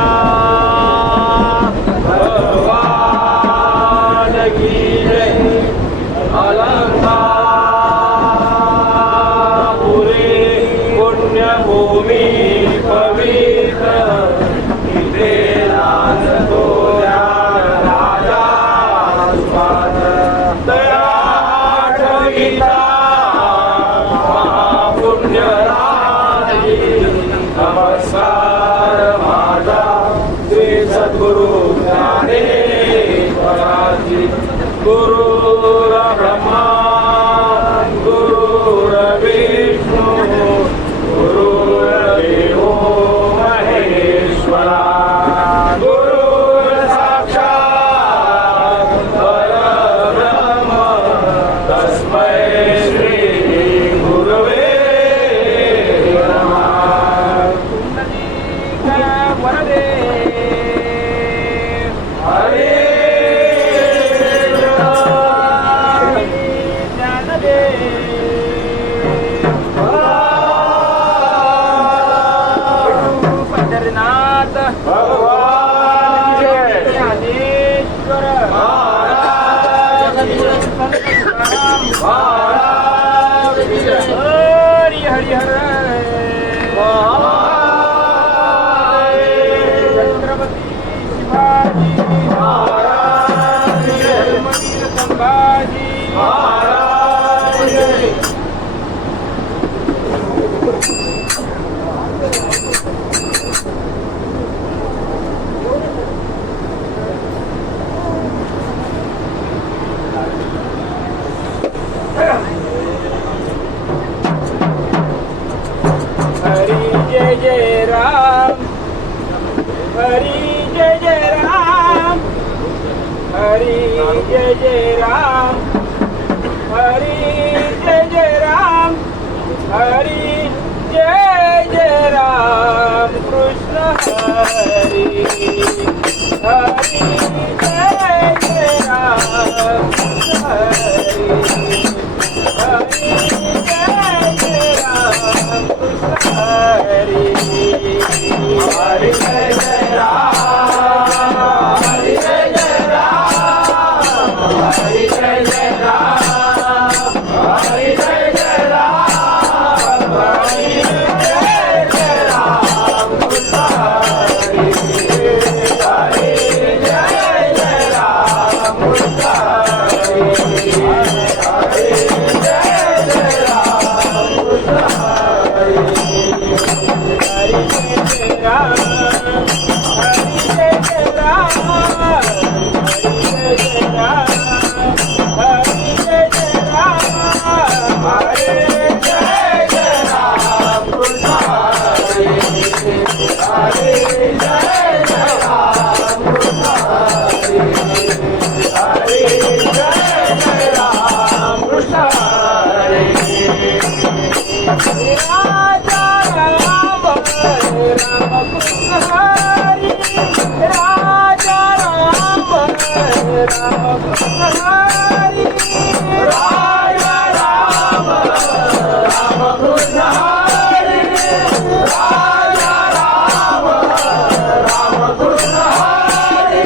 पंढरीनाथ भगवान की जय. अलंकापुरी पुण्यभूमी पवित्र इथे नाचतो राजा स्वात्र दया आठविता महापुण्यराजी. नमस्कार माझा श्री सद्गुरु ज्ञानेश्वराजी. गुरुर ब्रह्मा गुरुर विष्णू गुरुर्देव महेश्वरा. गुरुर साक्षात परब्रह्म तस्मै श्री गुरवे नमः. वरदे हरे पंढरीनाथ भगवान ज्ञानेश्वर महाराज हरी हरी हर छत्रपती शिवाजी महाराज धर्मवीर संभाजी महाराज. हरी जय जय राम हरी जय जय राम हरी जय जय राम हरी जय जय राम हरी जय जय राम कृष्ण हरी हरी जय जय राम कृष्ण हरी हरी जय जय राम कृष्ण हरी. हरि जय जय राम हरि जय जय राम हरि जय जय राम हरि जय जय राम हरि जय जय राम कृष्ण हरि हरि जय जय राम कृष्ण हरि हरि जय जय राम कृष्ण हरि. हरि जय जय राम हरि जय जय राम हरि जय जय राम हरि जय जय राम हरि जय जय राम कृष्ण हरि हरि जय जय राम कृष्ण हरि हरि जय जय राम कृष्ण हरि. राजा राम राम कृष्ण हरि राजा राम राम कृष्ण हरि राजा राम राम कृष्ण हरि राजा Ram Ram Krishna Hari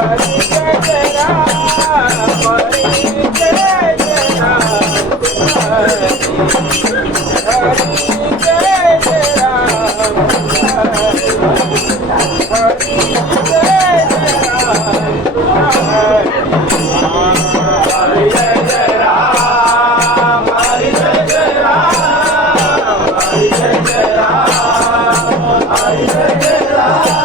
Hare Rama, Hare Rama,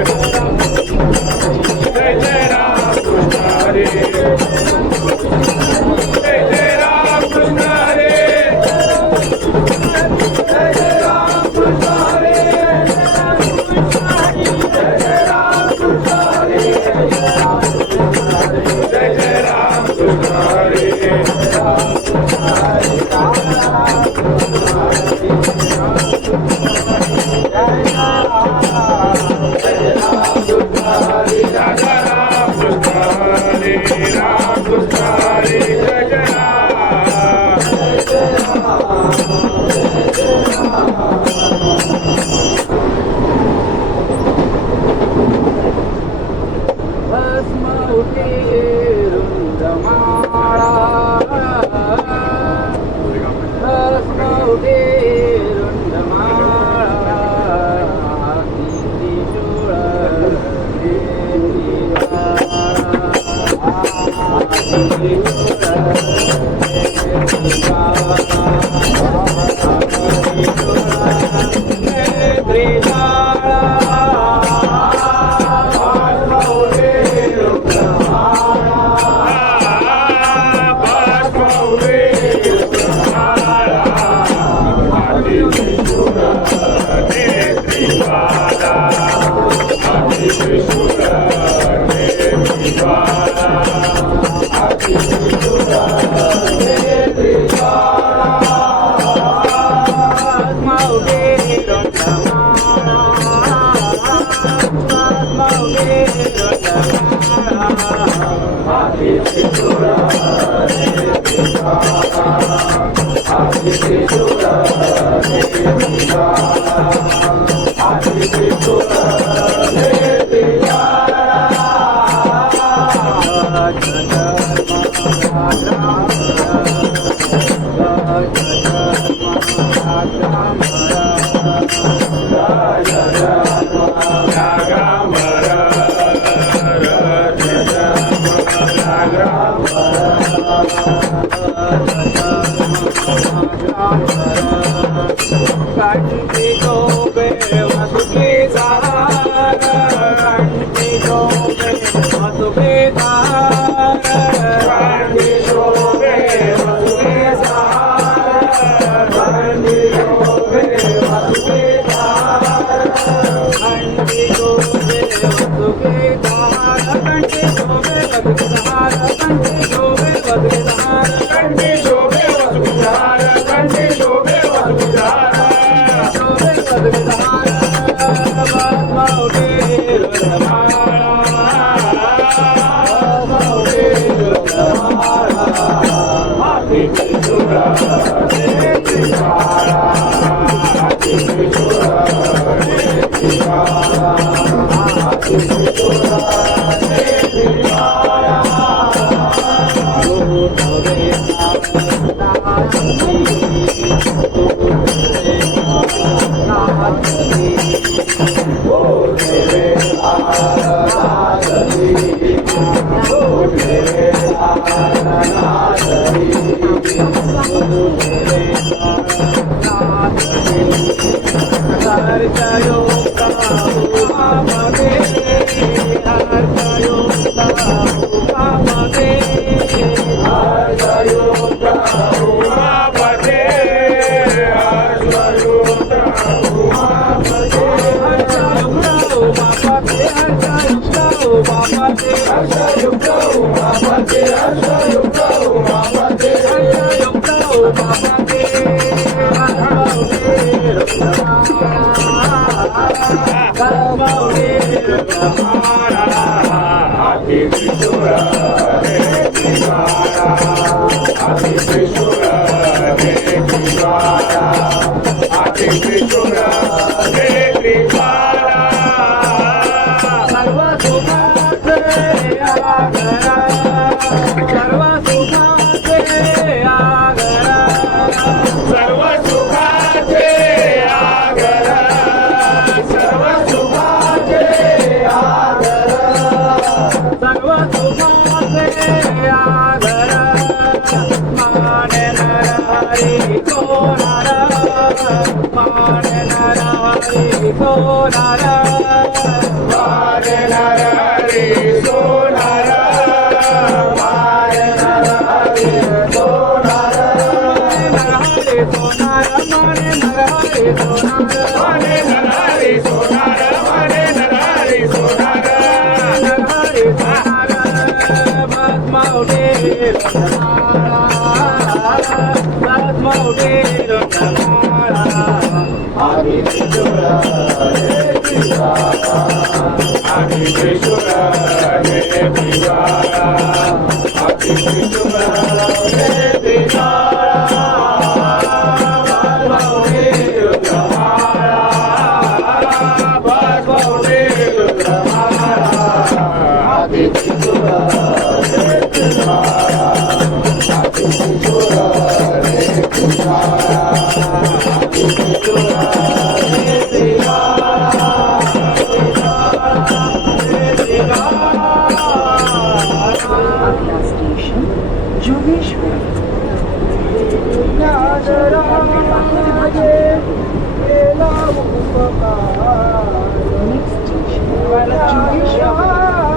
जय जय राम कृष्ण हरे जय जय राम कृष्ण हरे जय जय राम कृष्ण हरे जय जय राम कृष्ण हरे जय जय राम कृष्ण हरे राजा राम कृष्ण हरे राम कृष्ण हरे जय जय भस्म उठे रुंडमाळा भस्म उठे रुंडमाळा त्रिशूळ मान नर सोनार वाजणार रे सोनार वाजणार रे सोनार नरहरे सोनार माने नरहरे सोनार माने नरहरे सोनार माने नरहरे सोनार नरहरे सोनार भस्मौटे भस्मौटे रत्नमाला आम्ही त्रिशूळ हे पिवारा आम्ही त्रिशूळ हे पिवारा भस्मौटे रुद्रमाला भस्मौटे रुद्रमाला आम्ही त्रिशूळ हे पिवारा आम्ही त्रिशूळ हे पिवारा आम्ही त्रिशूळ हे पिवारा station Jogeshwari next station Jogeshwari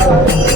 Thank you.